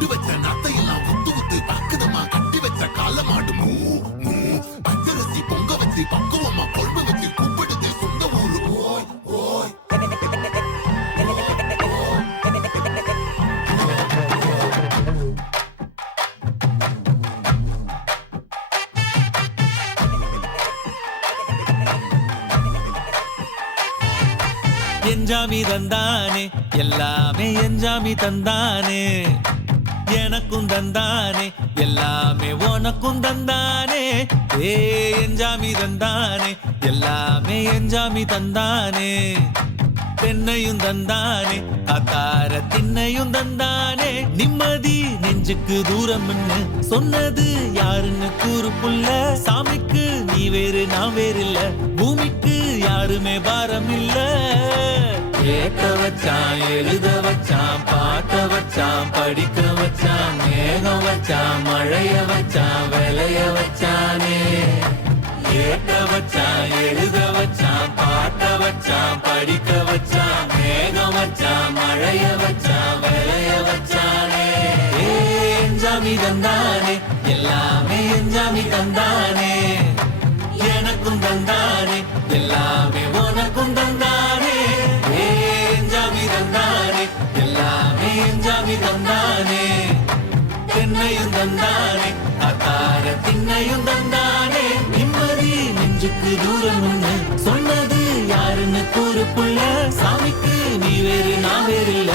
சுட்டு வச்ச நத்தையெல்லாம் ஒத்து ஒத்து பக்குதமா கட்டி வச்ச காலமாடு மூ மூ பச்சரிசி பொங்க வச்சு பக்குவமா கொழும்பு வச்சு கூப்பிடுது சொந்த ஊரு ஓய் ஓய். என்ஜாமி தந்தானே எல்லாமே என்ஜாமி தந்தானே எனக்கும் தந்தானே எல்லாமே உனக்கும் தந்தானே ஏ என்ஜாமி தந்தானே எல்லாமே என்ஜாமி தந்தானே பெண்ணையும் தந்தானே அத்தார திண்ணையும் தந்தானே நிம்மதி நெஞ்சுக்கு தூரம்னு சொன்னது யாருன்னு கூறு புள்ள சாமிக்கு நீ வேறு நான் வேறு இல்ல பூமிக்கு யாருமே பாரம் இல்ல கேட்க வச்சான் எழுத வச்சான் பாட்ட வச்சான் படிக்க வச்சான் மேகம் வச்சான் மழைய வச்சான் விளைய வச்சானே கேட்க வச்சான் எழுத வச்சான் பாட்ட வச்சான் படிக்க வச்சான் மேகம் வச்சான் மழைய வச்சான் விளைய வச்சானே என்ஜாமி தந்தானே எல்லாமே என்ஜாமி தந்தானே எனக்கும் தந்தானே எல்லாமே உனக்கும் தந்தானே என்ஜாமி தந்தானே எல்லாமே என்ஜாமி தந்தானே பெண்ணையும் தந்தானே அத்தார திண்ணையும் தந்தானே நிம்மதி நெஞ்சுக்கு தூரம் ஒண்ணு சொன்னது யாருன்னு கூறு புள்ள சாமிக்கு நீ வேறு நான் வேறு இல்ல